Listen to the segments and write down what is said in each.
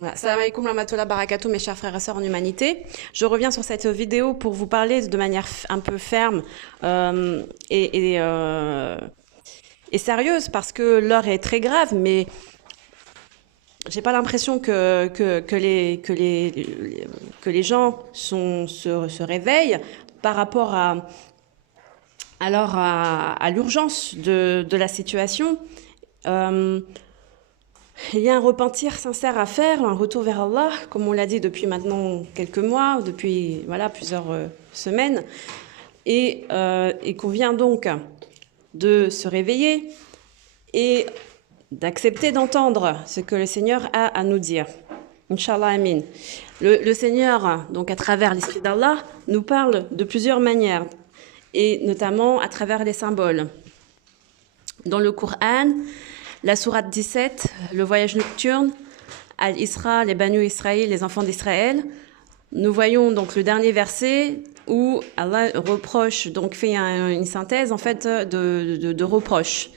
Voilà. Salam alaikum wa rahmatullahi wa barakatuh, mes chers frères et sœurs en humanité. Je reviens sur cette vidéo pour vous parler de manière un peu ferme euh, et, et, euh, et sérieuse parce que l'heure est très grave, mais j'ai pas l'impression que les gens se réveillent par rapport à l'urgence de la situation. Euh, Il y a un repentir sincère à faire, un retour vers Allah, comme on l'a dit depuis maintenant quelques mois, depuis voilà, plusieurs semaines. Il convient donc de se réveiller et d'accepter d'entendre ce que le Seigneur a à nous dire. Inch'Allah, Amin. Le Seigneur, donc à travers l'Esprit d'Allah, nous parle de plusieurs manières, et notamment à travers les symboles. Dans le Coran, la sourate 17, le voyage nocturne, Al-Isra, les Banu Israël, les enfants d'Israël. Nous voyons donc le dernier verset où Allah reproche, donc fait une synthèse en fait de reproches.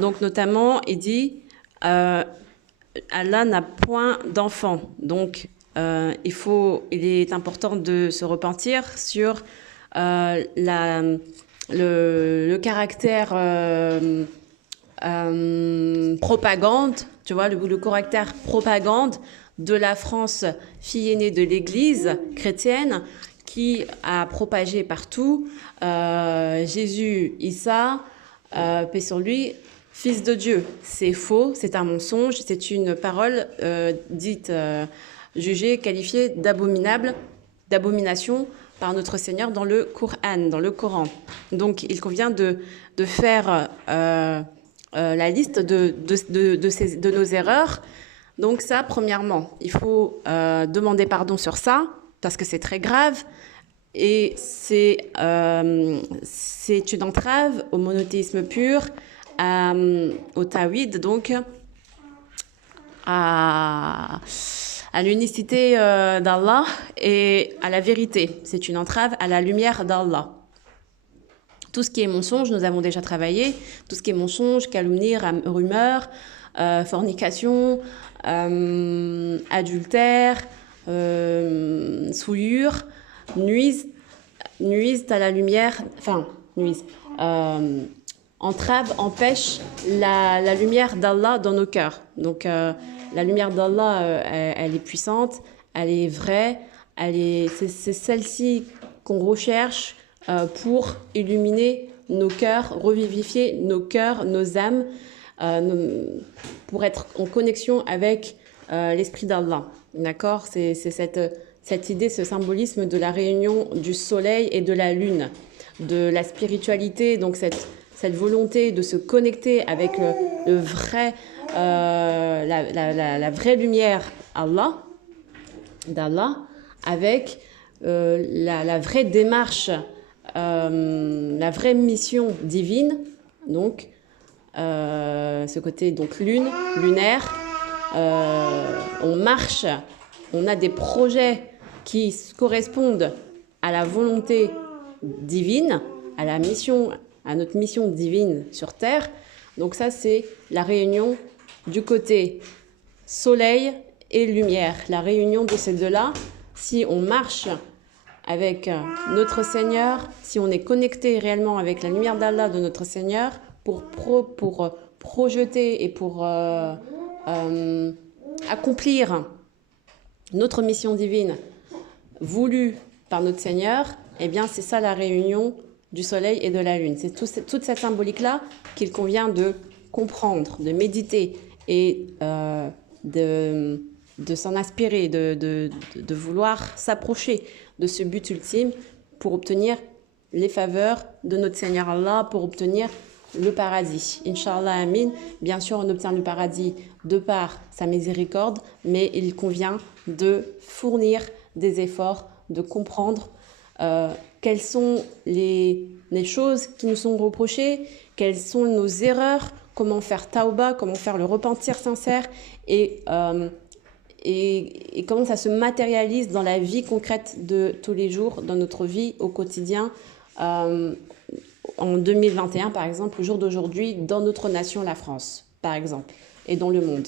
Donc notamment, il dit Allah n'a point d'enfant. Donc il est important de se repentir sur le caractère propagande, tu vois, le caractère propagande de la France, fille aînée de l'Église chrétienne, qui a propagé partout Jésus, Issa, paix sur lui, fils de Dieu. C'est faux, c'est un mensonge, c'est une parole dite, jugée, qualifiée d'abominable, d'abomination par notre Seigneur dans le Coran, dans le Coran. Donc il convient de faire la liste de nos erreurs. Donc ça, premièrement, il faut demander pardon sur ça, parce que c'est très grave, et c'est une entrave au monothéisme pur, au tawhid, donc à l'unicité d'Allah et à la vérité. C'est une entrave à la lumière d'Allah. Tout ce qui est mensonge, nous avons déjà travaillé. Tout ce qui est mensonge, calomnie, rumeur, fornication, adultère, souillure, nuisent à la lumière, enfin, nuisent, entrave, empêche la lumière d'Allah dans nos cœurs. Donc, la lumière d'Allah, elle est puissante, elle est vraie, c'est celle-ci qu'on recherche pour illuminer nos cœurs, revivifier nos cœurs, nos âmes, pour être en connexion avec l'esprit d'Allah. D'accord? C'est cette idée, ce symbolisme de la réunion du soleil et de la lune, de la spiritualité, donc cette volonté de se connecter avec le vrai, la vraie lumière d'Allah, avec la vraie démarche, la vraie mission divine, donc ce côté donc lunaire. On marche, on a des projets qui correspondent à la volonté divine, à la mission, à notre mission divine sur Terre. Donc ça, c'est la réunion du côté soleil et lumière, la réunion de ces deux-là. Si on marche avec notre Seigneur, si on est connecté réellement avec la lumière d'Allah de notre Seigneur, pour projeter et pour accomplir notre mission divine voulue par notre Seigneur, eh bien c'est ça la réunion du soleil et de la lune. C'est toute cette symbolique-là qu'il convient de comprendre, de méditer et de s'en inspirer, de vouloir s'approcher de ce but ultime pour obtenir les faveurs de notre Seigneur Allah, pour obtenir le paradis. Inch'Allah, amin. Bien sûr, on obtient le paradis de par sa miséricorde, mais il convient de fournir des efforts, de comprendre quelles sont les choses qui nous sont reprochées, quelles sont nos erreurs, comment faire tauba, comment faire le repentir sincère et comment ça se matérialise dans la vie concrète de tous les jours, dans notre vie au quotidien, en 2021 par exemple, au jour d'aujourd'hui, dans notre nation, la France, par exemple, et dans le monde.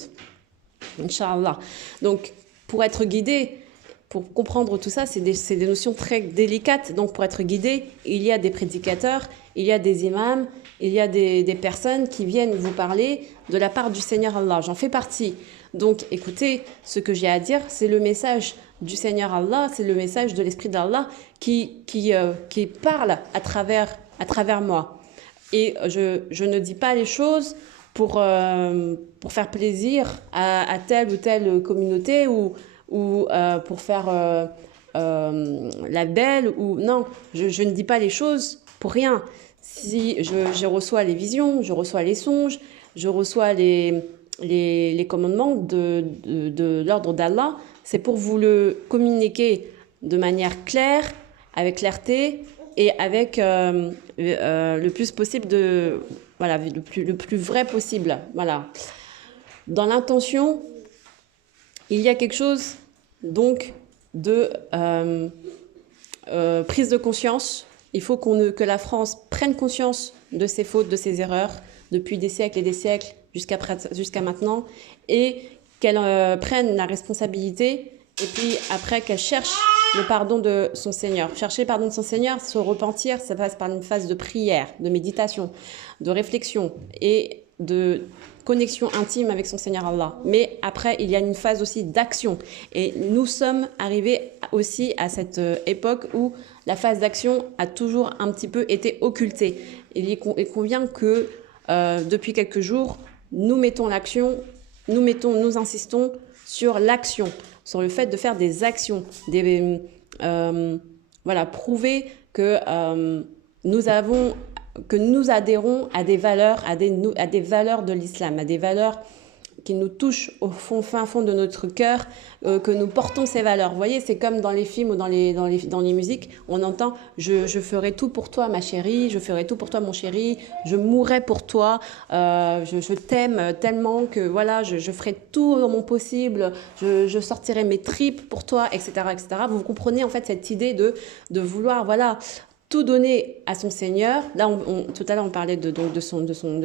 Inch'Allah. Donc, pour être guidé, pour comprendre tout ça, c'est des notions très délicates. Donc, pour être guidé, il y a des prédicateurs, il y a des imams, il y a des personnes qui viennent vous parler de la part du Seigneur Allah. J'en fais partie. Donc, écoutez, ce que j'ai à dire, c'est le message du Seigneur Allah, c'est le message de l'Esprit d'Allah qui parle à travers moi. Et je ne dis pas les choses pour faire plaisir à telle ou telle communauté ou pour faire la belle. Non, je ne dis pas les choses pour rien. Si je reçois les visions, je reçois les songes, je reçois les commandements de l'ordre d'Allah, c'est pour vous le communiquer de manière claire, avec clarté et avec le plus possible voilà, le plus vrai possible. Voilà. Dans l'intention, il y a quelque chose donc de prise de conscience. Il faut que la France prenne conscience de ses fautes, de ses erreurs, depuis des siècles et des siècles jusqu'à maintenant, et qu'elle prenne la responsabilité, et puis après qu'elle cherche le pardon de son Seigneur. Chercher le pardon de son Seigneur, se repentir, ça passe par une phase de prière, de méditation, de réflexion et de connexion intime avec son Seigneur Allah. Mais après, il y a une phase aussi d'action. Et nous sommes arrivés aussi à cette époque où la phase d'action a toujours un petit peu été occultée. Il convient que depuis quelques jours, nous insistons sur l'action, sur le fait de faire des actions, voilà, prouver que nous adhérons à des valeurs, à des valeurs de l'islam, à des valeurs qui nous touchent au fin fond de notre cœur, que nous portons ces valeurs. Vous voyez, c'est comme dans les films ou dans les musiques, on entend « je ferai tout pour toi, ma chérie, je ferai tout pour toi, mon chéri, je mourrai pour toi, je t'aime tellement que voilà, je ferai tout dans mon possible, je sortirai mes tripes pour toi, etc. etc. » Vous comprenez en fait cette idée de vouloir, voilà, tout donner à son Seigneur. Là, tout à l'heure, on parlait de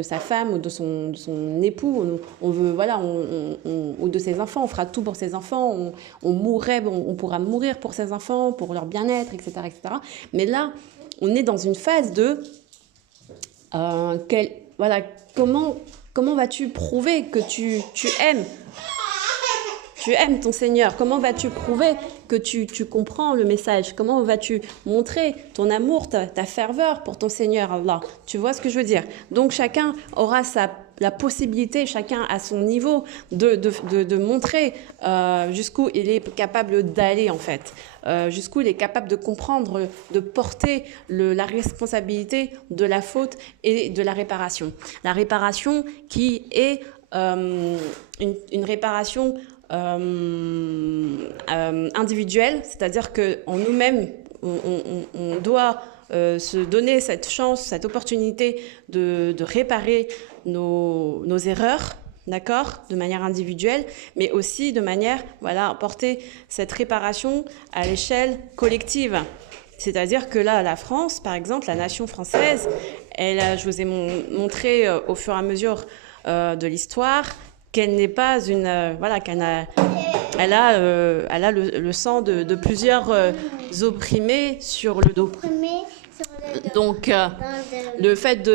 sa femme ou de son époux. On veut, voilà, ou de ses enfants. On fera tout pour ses enfants. On pourra mourir pour ses enfants, pour leur bien-être, etc., etc. Mais là, on est dans une phase de voilà, comment vas-tu prouver que tu aimes ton Seigneur? Comment vas-tu prouver que tu comprends le message? Comment vas-tu montrer ton amour, ta ferveur pour ton Seigneur Allah? Tu vois ce que je veux dire? Donc chacun aura la possibilité, chacun à son niveau, de montrer jusqu'où il est capable d'aller en fait, jusqu'où il est capable de comprendre, de porter la responsabilité de la faute et de la réparation. La réparation qui est une réparation individuelle, c'est-à-dire qu'en nous-mêmes, on doit se donner cette chance, cette opportunité de réparer nos erreurs, d'accord, de manière individuelle, mais aussi de manière, voilà, porter cette réparation à l'échelle collective. C'est-à-dire que là, la France, par exemple, la nation française, je vous ai montré au fur et à mesure de l'histoire qu'elle n'est pas voilà, elle a le sang de plusieurs opprimés sur le dos. Donc, le fait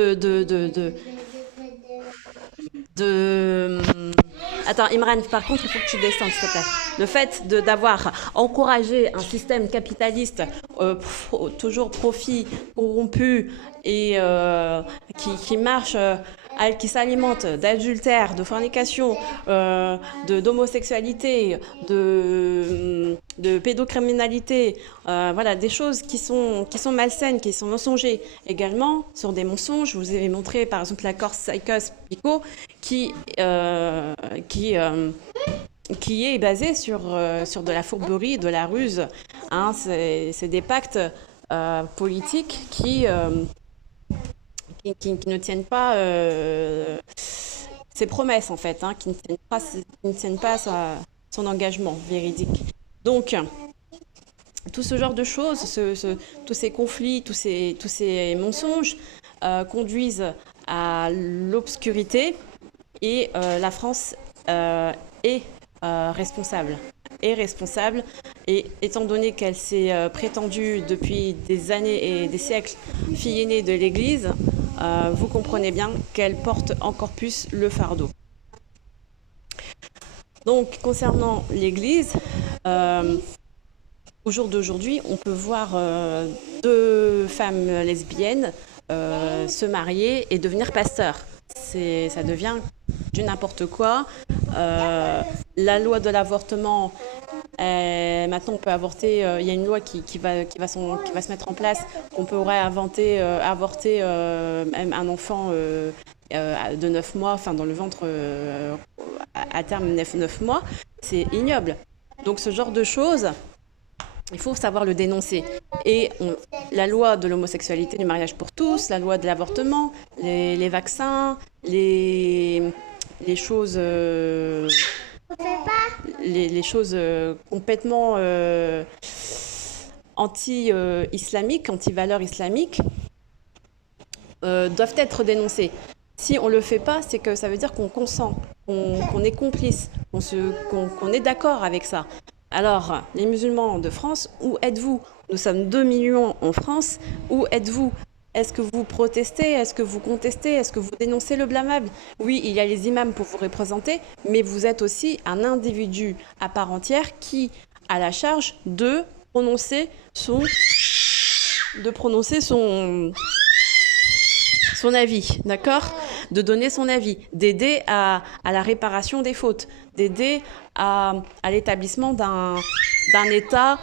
Attends, Imran, par contre, il faut que tu descendes, s'il te plaît. Le fait d'avoir encouragé un système capitaliste toujours profit, corrompu et qui marche, qui s'alimente d'adultère, de fornication, d'homosexualité, de pédocriminalité, voilà, des choses qui sont malsaines, qui sont mensongères. Également, sur des mensonges, je vous ai montré par exemple l'accord Sykes-Picot qui est basé sur de la fourberie, de la ruse. Hein, c'est des pactes politiques qui ne tiennent pas ses promesses, en fait, hein, qui ne tiennent pas son engagement véridique. Donc, tout ce genre de choses, tous ces conflits, tous ces mensonges conduisent à l'obscurité et la France est responsable. Est responsable et étant donné qu'elle s'est prétendue depuis des années et des siècles fille aînée de l'Église, vous comprenez bien qu'elle porte encore plus le fardeau. Donc concernant l'Église, au jour d'aujourd'hui, on peut voir deux femmes lesbiennes se marier et devenir pasteurs. Ça devient du n'importe quoi. La loi de l'avortement, maintenant on peut avorter, il y a une loi qui va se mettre en place, qu'on pourrait avorter même un enfant de 9 mois, enfin dans le ventre à terme 9 mois, c'est ignoble. Donc ce genre de choses, il faut savoir le dénoncer. Et la loi de l'homosexualité, du mariage pour tous, la loi de l'avortement, les vaccins, les choses, les choses complètement anti-islamiques, anti-valeurs islamiques, doivent être dénoncées. Si on ne le fait pas, c'est que ça veut dire qu'on consent, qu'on est complice, qu'on est d'accord avec ça. Alors, les musulmans de France, où êtes-vous? Nous sommes 2 millions en France. Où êtes-vous? Est-ce que vous protestez? Est-ce que vous contestez? Est-ce que vous dénoncez le blâmable? Oui, il y a les imams pour vous représenter, mais vous êtes aussi un individu à part entière qui a la charge de prononcer son avis, d'accord? De donner son avis, d'aider à la réparation des fautes, d'aider à l'établissement d'un État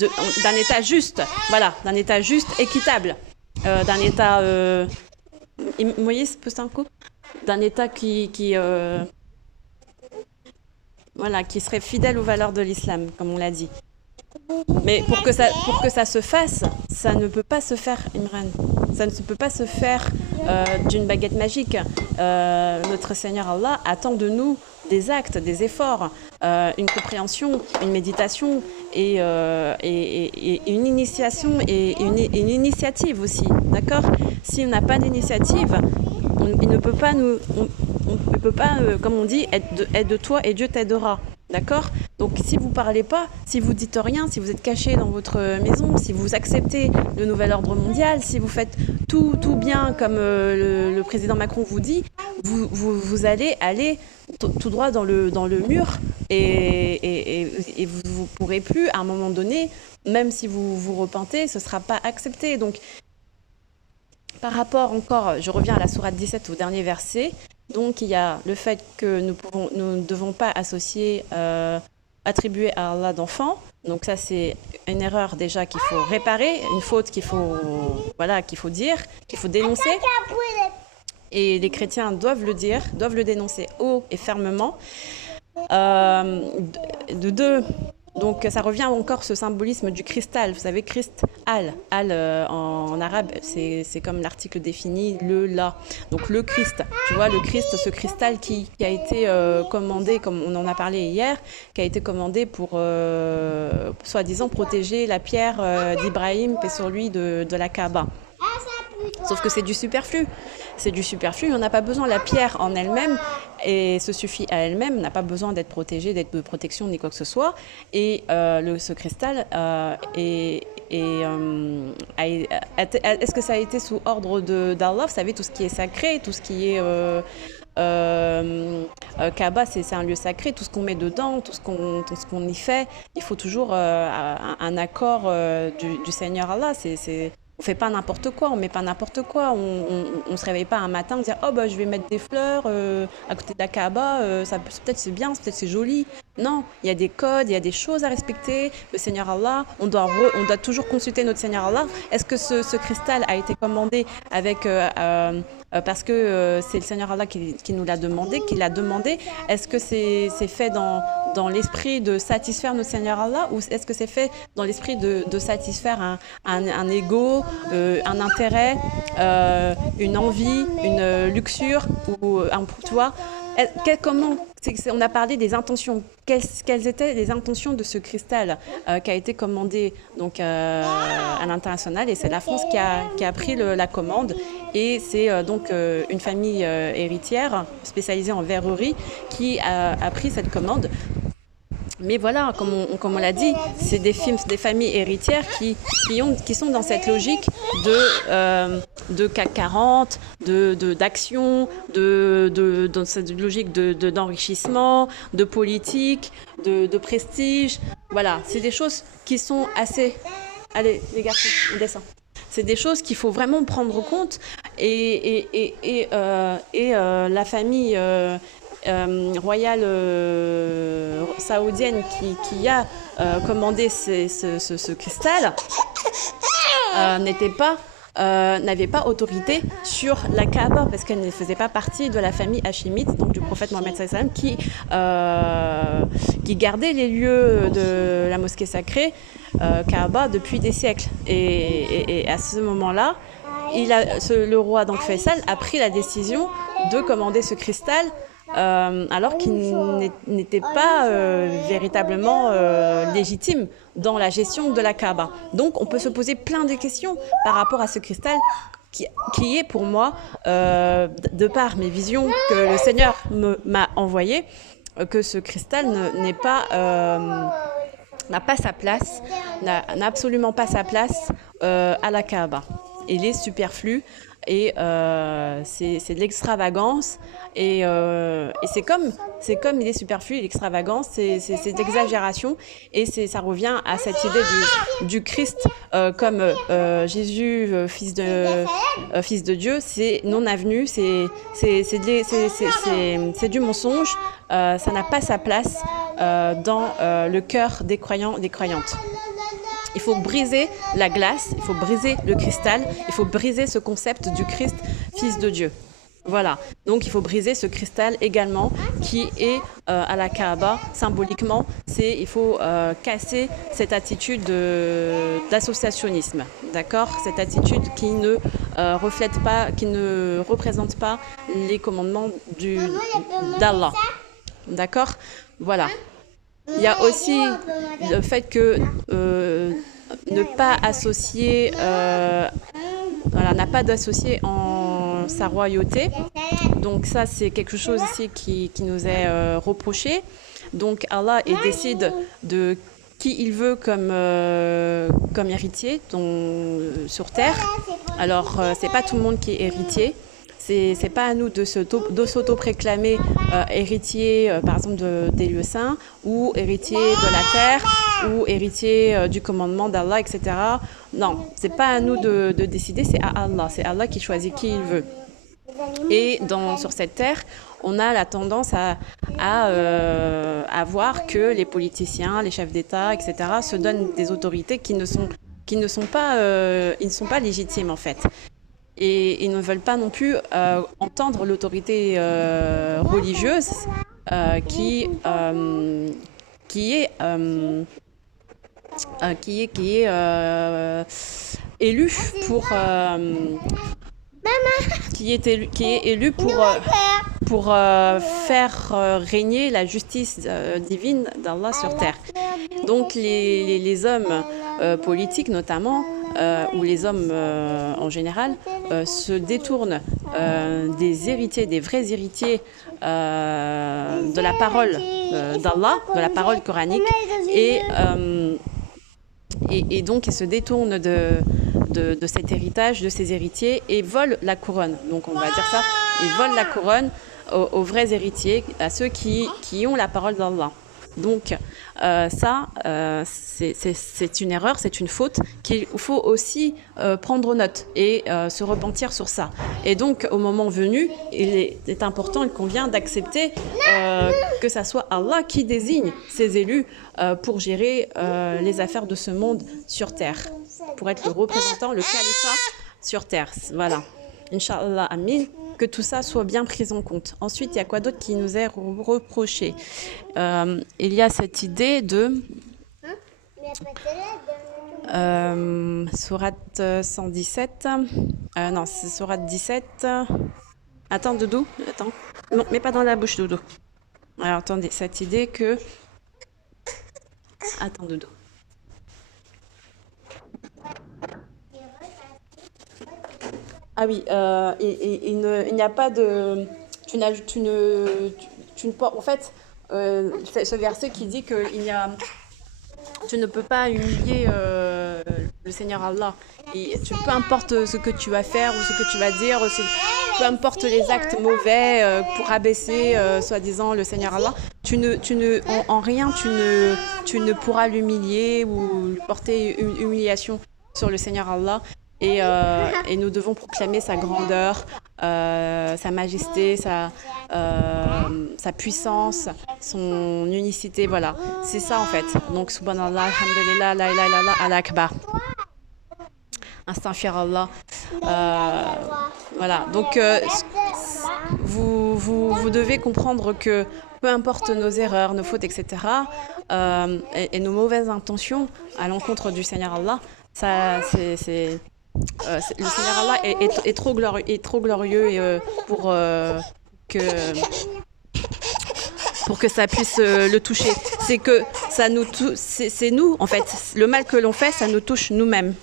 d'un État juste, voilà, d'un État juste, équitable, d'un État, Moïse, peut un coup, d'un État voilà, qui serait fidèle aux valeurs de l'islam, comme on l'a dit. Mais pour que ça se fasse, ça ne peut pas se faire, Imran. Ça ne peut pas se faire d'une baguette magique. Notre Seigneur Allah attend de nous des actes, des efforts, une compréhension, une méditation et une initiation et une initiative aussi. D'accord? Si on n'a pas d'initiative, il ne peut pas comme on dit, aide-toi et Dieu t'aidera. D'accord? Donc si vous ne parlez pas, si vous dites rien, si vous êtes caché dans votre maison, si vous acceptez le nouvel ordre mondial, si vous faites tout bien comme le président Macron vous dit, vous allez aller tout droit dans le mur et vous ne pourrez plus, à un moment donné, même si vous vous repentez, ce ne sera pas accepté. Donc, par rapport encore, je reviens à la sourate 17 au dernier verset. Donc il y a le fait que nous ne devons pas associer, attribuer à Allah d'enfants. Donc ça c'est une erreur déjà qu'il faut réparer, une faute qu'il faut dire, qu'il faut dénoncer. Et les chrétiens doivent le dire, doivent le dénoncer haut et fermement. De deux. Donc ça revient encore ce symbolisme du cristal. Vous savez, Al en arabe, c'est comme l'article défini, le la. Donc le Christ, tu vois, le Christ, ce cristal qui a été commandé, comme on en a parlé hier, qui a été commandé pour soi-disant protéger la pierre d'Ibrahim, paix sur lui, de la Kaaba. Sauf que c'est du superflu. C'est du superflu, on n'a pas besoin. La pierre en elle-même se suffit à elle-même, n'a pas besoin d'être protégée, d'être de protection ni quoi que ce soit. Et ce cristal, est-ce que ça a été sous ordre d'Allah? Vous savez, tout ce qui est sacré, tout ce qui est Kaaba, c'est un lieu sacré, tout ce qu'on met dedans, tout ce qu'on y fait, il faut toujours un accord du Seigneur Allah. On fait pas n'importe quoi, on met pas n'importe quoi. On se réveille pas un matin et dire oh bah je vais mettre des fleurs à côté de la Kaaba, peut-être c'est bien, peut-être c'est joli. Non, il y a des codes, il y a des choses à respecter. Le Seigneur Allah, on doit toujours consulter notre Seigneur Allah. Est-ce que ce cristal a été commandé avec parce que c'est le Seigneur Allah qui nous l'a demandé, qui l'a demandé? Est-ce que c'est fait dans l'esprit de satisfaire notre Seigneur Allah, ou est-ce que c'est fait dans l'esprit de satisfaire un ego, un intérêt, une envie, une luxure, ou tu vois? On a parlé des intentions. Quelles étaient les intentions de ce cristal qui a été commandé donc, à l'international? Et c'est la France qui a pris la commande. Et c'est donc une famille héritière spécialisée en verrerie qui a pris cette commande. Mais voilà, comme on l'a dit, c'est des familles héritières qui sont dans cette logique de CAC 40, d'action, dans cette logique d'enrichissement, de politique, de prestige. Voilà, c'est des choses qui sont assez... Allez, les garçons, on descend. C'est des choses qu'il faut vraiment prendre en compte. La famille... royale saoudienne qui a commandé ce cristal n'avait pas autorité sur la Kaaba parce qu'elle ne faisait pas partie de la famille hachimite, donc du prophète Mohammed sallam qui gardait les lieux de la mosquée sacrée Kaaba depuis des siècles. Et à ce moment-là, le roi donc Faisal a pris la décision de commander ce cristal alors qu'il n'était pas véritablement légitime dans la gestion de la Kaaba. Donc on peut se poser plein de questions par rapport à ce cristal qui est pour moi, de par mes visions que le Seigneur m'a envoyées, que ce cristal n'a pas sa place, n'a absolument pas sa place à la Kaaba. Il est superflu et c'est de l'extravagance et c'est comme il est superflu et l'extravagance, c'est de l'exagération et ça revient à cette idée du Christ comme Jésus, fils de Dieu, c'est non avenu, c'est du mensonge, ça n'a pas sa place dans le cœur des croyants, des croyantes. Il faut briser la glace, il faut briser le cristal, il faut briser ce concept du Christ, fils de Dieu. Voilà, donc il faut briser ce cristal également qui est à la Kaaba, symboliquement, il faut casser cette attitude d'associationnisme, d'accord? Cette attitude qui ne reflète pas, qui ne représente pas les commandements d'Allah, d'accord? Voilà. Il y a aussi le fait que ne pas associer, n'a pas d'associé en sa royauté. Donc ça, c'est quelque chose ici qui nous est reproché. Donc Allah il décide de qui il veut comme héritier sur terre. Alors, c'est pas tout le monde qui est héritier. C'est pas à nous de s'auto-préclamer héritier, par exemple, des lieux saints, ou héritier de la terre, ou héritier du commandement d'Allah, etc. Non, c'est pas à nous de décider, c'est à Allah. C'est Allah qui choisit qui il veut. Et sur cette terre, on a la tendance à voir que les politiciens, les chefs d'État, etc., se donnent des autorités qui ne sont pas légitimes, en fait. Et ils ne veulent pas non plus entendre l'autorité religieuse qui est élue pour faire régner la justice divine d'Allah sur terre. Donc les hommes politiques notamment, ou les hommes en général, se détournent des héritiers, des vrais héritiers de la parole d'Allah, de la parole coranique, et donc ils se détournent de cet héritage, de ces héritiers, et volent la couronne. Donc on va dire ça, ils volent la couronne aux vrais héritiers, à ceux qui ont la parole d'Allah. Donc c'est une erreur, c'est une faute qu'il faut aussi prendre note et se repentir sur ça. Et donc au moment venu, il est important, il convient d'accepter que ça soit Allah qui désigne ses élus pour gérer les affaires de ce monde sur terre, pour être le représentant, le califat sur terre. Voilà. Inch'Allah, amin. Que tout ça soit bien pris en compte. Ensuite, il y a quoi d'autre qui nous est reproché? Il y a cette idée de sourate 117. Non, c'est sourate 17. Attends, Doudou, attends. Non, mais pas dans la bouche, Dodo. Alors, attendez, cette idée que... Attends, Dodo. Ah oui, il n'y a pas de... Tu n'as, tu ne peux- En fait, c'est ce verset qui dit que il y a, tu ne peux pas humilier le Seigneur Allah. Et peu importe ce que tu vas faire ou ce que tu vas dire, peu importe les actes mauvais pour abaisser soi-disant le Seigneur Allah, en rien tu ne pourras l'humilier ou lui porter une humiliation sur le Seigneur Allah. Et nous devons proclamer sa grandeur, sa majesté, sa puissance, son unicité. Voilà, c'est ça en fait. Donc, subhanallah, alhamdulillah, la ilaha illallah, Allah akbar. Astaghfirullah. Voilà, donc vous devez comprendre que peu importe nos erreurs, nos fautes, etc., et nos mauvaises intentions à l'encontre du Seigneur Allah, ça, le Seigneur Allah est trop glorieux que, pour que ça puisse le toucher. C'est que c'est nous, en fait. Le mal que l'on fait, ça nous touche nous-mêmes.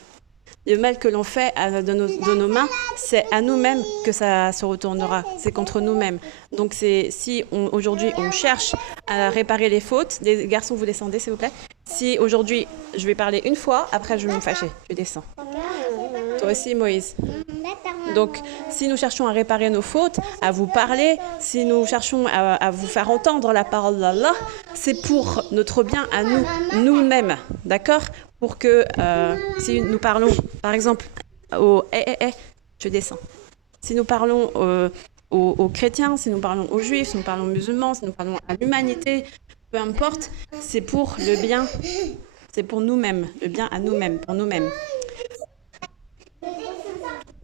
Le mal que l'on fait de nos mains, c'est à nous-mêmes que ça se retournera. C'est contre nous-mêmes. Donc, si aujourd'hui on cherche à réparer les fautes, les garçons, vous descendez, s'il vous plaît. Si aujourd'hui je vais parler une fois, après je vais me fâcher. Je descends. Toi aussi, Moïse. Donc, si nous cherchons à réparer nos fautes, à vous parler, si nous cherchons à vous faire entendre la parole d'Allah, c'est pour notre bien à nous, nous-mêmes, d'accord? Pour que, si nous parlons, par exemple, je descends. Si nous parlons aux chrétiens, si nous parlons aux juifs, si nous parlons aux musulmans, si nous parlons à l'humanité, peu importe, c'est pour le bien, c'est pour nous-mêmes, le bien à nous-mêmes, pour nous-mêmes.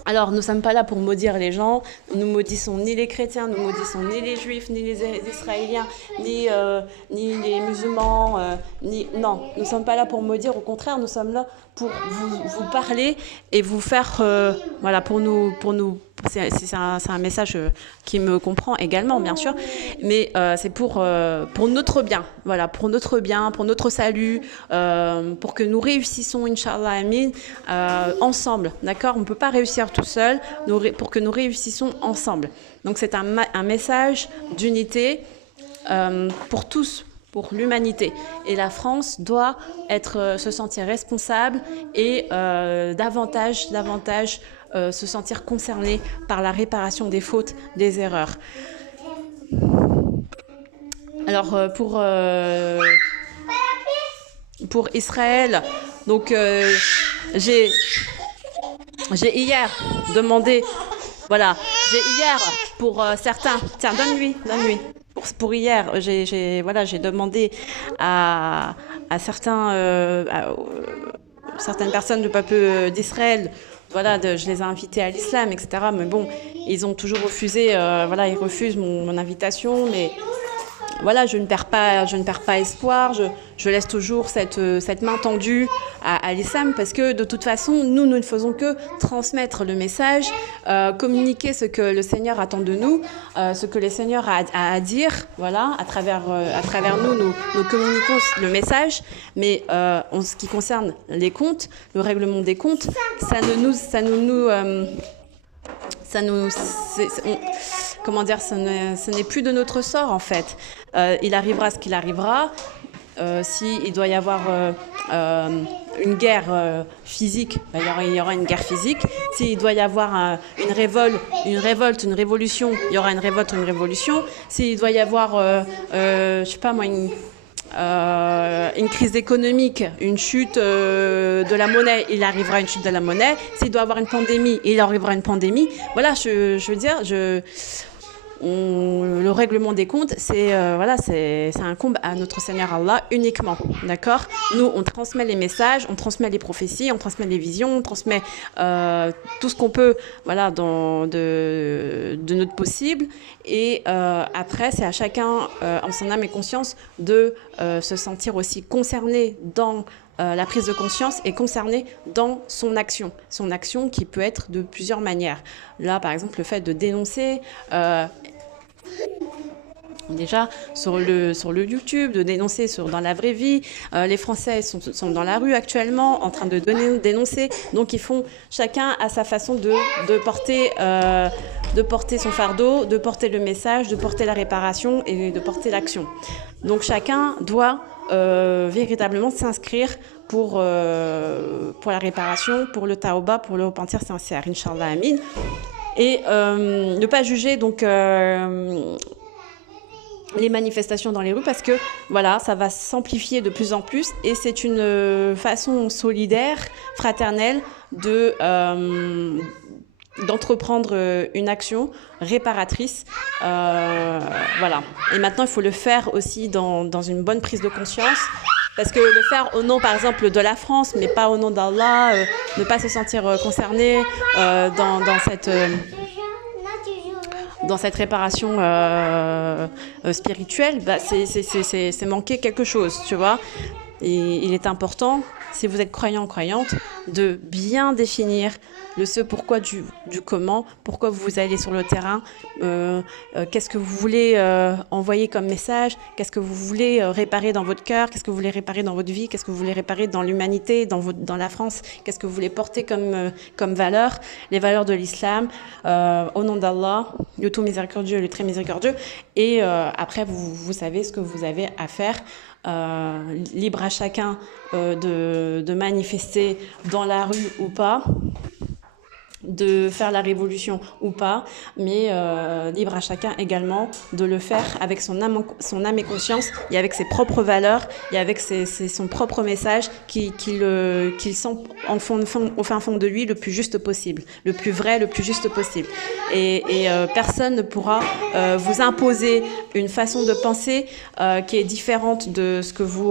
Alors, nous ne sommes pas là pour maudire les gens. Nous maudissons ni les chrétiens, nous maudissons ni les juifs, ni les israéliens, ni les musulmans. Non, nous ne sommes pas là pour maudire. Au contraire, nous sommes là pour vous parler et vous faire... voilà, pour nous c'est un message qui me comprend également, bien sûr. Mais c'est pour notre bien. Voilà, pour notre bien, pour notre salut, pour que nous réussissons, Inch'Allah, Amin, ensemble. D'accord? On ne peut pas réussir tout seul, pour que nous réussissons ensemble. Donc c'est un message d'unité pour tous, pour l'humanité. Et la France doit se sentir responsable et davantage se sentir concernée par la réparation des fautes, des erreurs. Alors pour Israël, donc j'ai hier demandé, voilà, pour certains, tiens, donne-lui. Pour hier, j'ai demandé à certaines personnes du peuple d'Israël, voilà, je les ai invités à l'islam, etc. Mais bon, ils ont toujours refusé, ils refusent mon invitation, mais voilà, je ne perds pas espoir, je laisse toujours cette main tendue à l'islam parce que de toute façon, nous ne faisons que transmettre le message, communiquer ce que le Seigneur attend de nous, ce que le Seigneur a à dire, voilà, à travers nous communiquons le message, mais en ce qui concerne les comptes, le règlement des comptes, comment dire, ce n'est plus de notre sort en fait. Il arrivera ce qu'il arrivera. S'il doit y avoir une guerre physique, il y aura une guerre physique. S'il doit y avoir une révolte, une révolution, il y aura une révolte, une révolution. S'il doit y avoir, je sais pas moi, une crise économique, une chute de la monnaie, il arrivera une chute de la monnaie. S'il doit y avoir une pandémie, il arrivera une pandémie. Voilà, je veux dire, le règlement des comptes, c'est incombe à notre Seigneur Allah uniquement, d'accord? Nous, on transmet les messages, on transmet les prophéties, on transmet les visions, on transmet tout ce qu'on peut, voilà, de notre possible. Et après, c'est à chacun, en son âme et conscience, de se sentir aussi concerné dans la prise de conscience est concernée dans son action qui peut être de plusieurs manières. Là, par exemple, le fait de dénoncer, Déjà sur le YouTube, de dénoncer dans la vraie vie. Les Français sont dans la rue actuellement en train de dénoncer. Donc chacun à sa façon de porter son fardeau, de porter le message, de porter la réparation et de porter l'action. Donc chacun doit véritablement s'inscrire pour la réparation, pour le taouba, pour le repentir sincère, Inch'Allah, Amin. Et ne pas juger donc les manifestations dans les rues parce que voilà, ça va s'amplifier de plus en plus et c'est une façon solidaire, fraternelle d'entreprendre une action réparatrice. Voilà. Et maintenant, il faut le faire aussi dans une bonne prise de conscience. Parce que le faire au nom, par exemple, de la France, mais pas au nom d'Allah, ne pas se sentir concerné dans cette réparation spirituelle, bah, c'est manquer quelque chose, tu vois. Et il est important, si vous êtes croyant, croyante, de bien définir le ce pourquoi du comment, pourquoi vous allez sur le terrain, qu'est-ce que vous voulez envoyer comme message, qu'est-ce que vous voulez réparer dans votre cœur, qu'est-ce que vous voulez réparer dans votre vie, qu'est-ce que vous voulez réparer dans l'humanité, dans la France, qu'est-ce que vous voulez porter comme valeur, les valeurs de l'islam, au nom d'Allah, le tout miséricordieux, le très miséricordieux, et après vous savez ce que vous avez à faire. Libre à chacun de manifester dans la rue ou pas, de faire la révolution ou pas, mais libre à chacun également de le faire avec son âme et conscience et avec ses propres valeurs et avec son propre message qu'il sent au fin fond de lui le plus juste possible, le plus vrai, le plus juste possible. Et personne ne pourra vous imposer une façon de penser qui est différente de ce que vous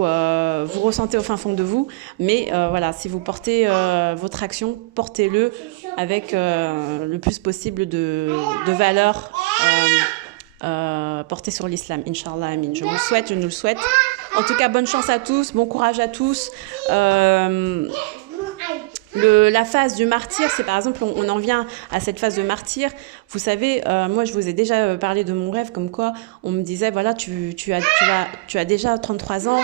ressentez au fin fond de vous, mais voilà, si vous portez votre action, portez-le avec le plus possible de valeurs portées sur l'islam, Inch'Allah, Amin. Je vous le souhaite, je nous le souhaite. En tout cas, bonne chance à tous, bon courage à tous. La phase du martyr, c'est par exemple, on en vient à cette phase de martyr. Vous savez, moi, je vous ai déjà parlé de mon rêve, comme quoi on me disait, voilà, tu as déjà 33 ans,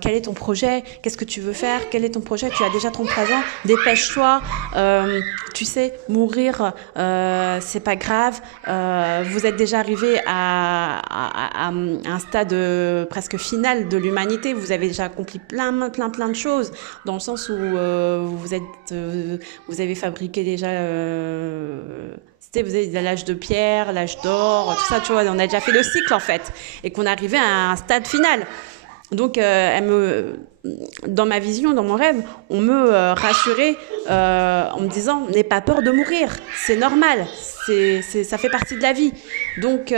quel est ton projet? Qu'est-ce que tu veux faire? Quel est ton projet? Tu as déjà 33 ans, dépêche-toi. Tu sais, mourir, c'est pas grave. Vous êtes déjà arrivé à un stade presque final de l'humanité. Vous avez déjà accompli plein de choses, dans le sens où vous avez fabriqué déjà vous avez l'âge de pierre, l'âge d'or, tout ça, tu vois, on a déjà fait le cycle en fait, et qu'on arrivait à un stade final. Donc dans ma vision, dans mon rêve, on me rassurait en me disant, n'aie pas peur de mourir, c'est normal, ça fait partie de la vie. Donc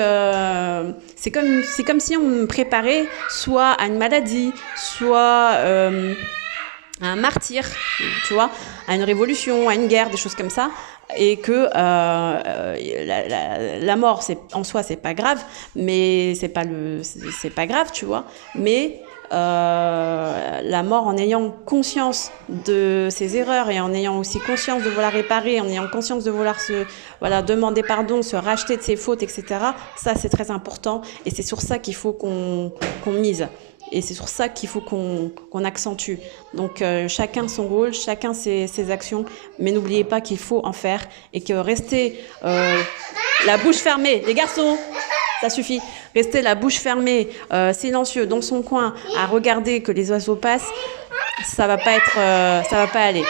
c'est comme si on me préparait soit à une maladie, soit à un martyr, tu vois, à une révolution, à une guerre, des choses comme ça, et que la mort, en soi, c'est pas grave, mais c'est pas grave, tu vois, mais la mort, en ayant conscience de ses erreurs et en ayant aussi conscience de vouloir réparer, en ayant conscience de vouloir demander pardon, se racheter de ses fautes, etc., ça, c'est très important, et c'est sur ça qu'il faut qu'on mise. Et c'est sur ça qu'il faut qu'on accentue. Donc chacun son rôle, chacun ses actions, mais n'oubliez pas qu'il faut en faire et que rester la bouche fermée, les garçons, ça suffit, rester la bouche fermée, silencieux dans son coin, à regarder que les oiseaux passent, ça va pas aller.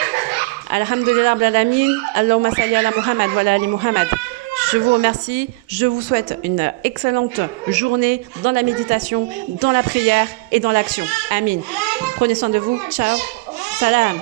Alhamdulillah Rabbil Alamin, Allahumma salli ala Muhammad wa ala ali Muhammad. Je vous remercie, je vous souhaite une excellente journée dans la méditation, dans la prière et dans l'action. Amin. Prenez soin de vous. Ciao. Salam.